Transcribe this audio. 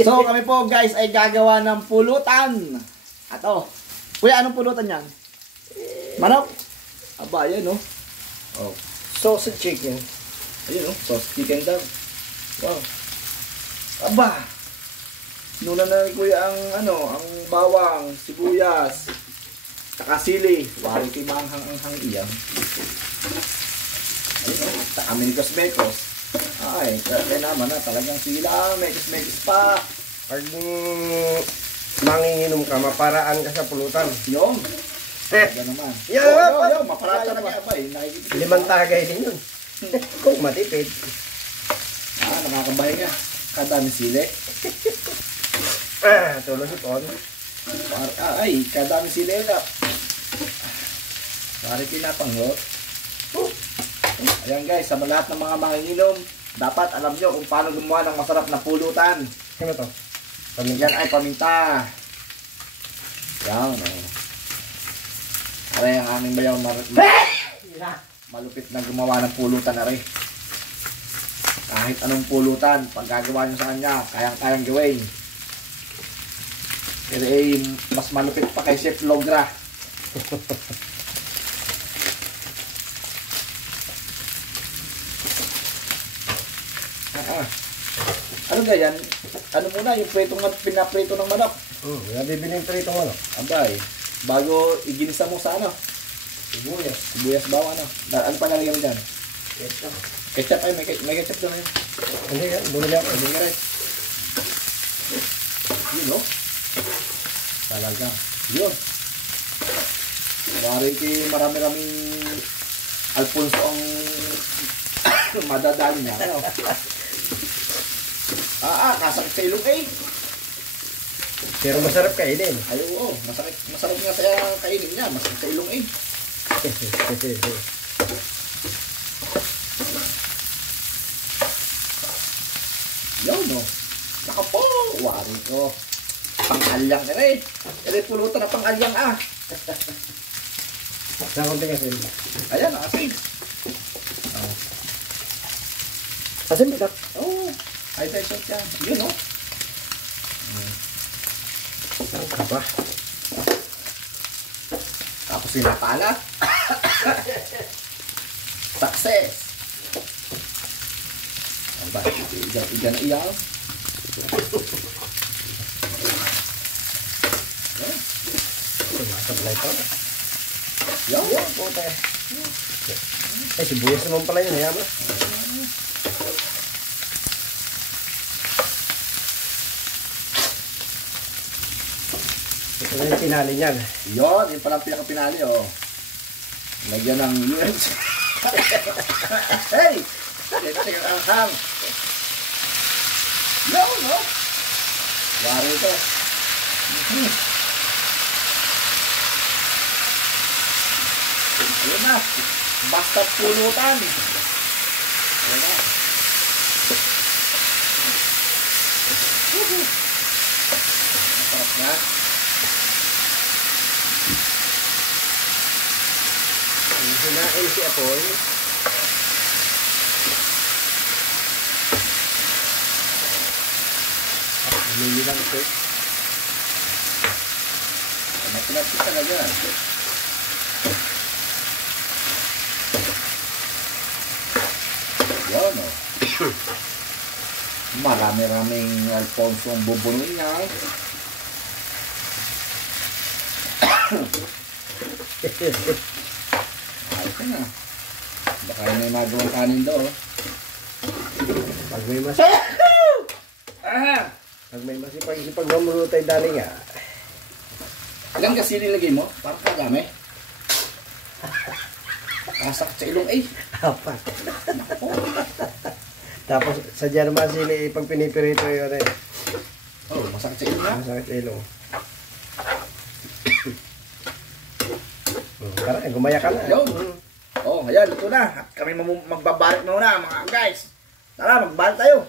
So kami po guys ay gagawa ng pulutan. Ato. Kuya, anong pulutan yan? Manok? Aba, yan oh. Oh. Sausage chicken. Ayun oh, sausage chicken daw. Wow. Aba. Nuna na ni Kuya ang ang bawang, sibuyas, saka sili. Wari kay maanghang-anghang iyan. Ayun oh, saka mekos-mekos. Ay, kaya naman na talagang sila, mekos-mekos pa. Pag manginginom ka, maparaan ka sa pulutan. Yung. Yan naman. Yo, maparata na kaya ba eh. 5 tagay din yun. Kung matipid. Nakakabahay nga. Kadami sili. Tulog ipon. Ay, kadami sili na. Pari pinapangot. Ayan guys, sa lahat ng mga manginginom, dapat alam nyo kung paano gumawa ng masarap na pulutan. Ano to? Yan ay paminta. Yan o. Aray ang aming bayaw malupit na gumawa ng pulutan na rin. Kahit anong pulutan, pag gagawa nyo sa kanya, kayang-kayang gawin. Pero mas malupit pa kay Chef Logra. Ano ganyan? Ano muna yung pinaprito ng manok? Nabibili yung prito mo, no? Abay, bago iginisa mo sa Sibuyas. sibuyas bawang ano pa nalagyan mo dyan? Ketchup. Ketchup ay, may ketchup doon yun. Hindi yan, bumili ako. Hindi nga rin. Yun o. Talaga. Yun. Wari kay marami-raming Alfonso ang madadali niya. Kasakit sa ilong eh. Pero masarap kainin. Ay oo, masarap nga sa kainin niya, masarap sa ilong eh. Yun no. Nakapo, wari ko. Pang-alyang na rin. Ere pulutan na pang-alyang Sa konting asin. Ayan, asin. Asin ba? Oo. Ay, tayo yan. Yun no. Apa? Tapos sinapala. Success. Ang ba? Igan na iyaw. Masablay pa. Yan. Puta. Ay, sibuyas naman pala yun. Hayama. Ito na yung pinali niyan. Yun, yung palang pinaka-pinali, oh. Lagyan ng UNC. Hey! Ito yung anghang. No, no. Wari ito. Ayun na. Basta pulutan. Ayun na. Masarap na. Hinain si Apoy. Hindi lang ito. Matulad talaga. Yan o. Marami-raming Alfonso ang bubunuin niya. Ayos na. Baka may magawang kanin daw. Pag may pag may masipag-isipag mamulutay dali nga. Ilang kasi nilagay mo? Parang kadami. Kasakit sa ilong eh. Apat. Tapos sadya naman sila pag pinipirito yun eh. Oh, masakit sa ilong na. Masakit sa ilong. Tara, gumaya ka na. Yun. Oh, ayan, ito na. At kami magbabarik muna mga guys. Tara, magbarik tayo.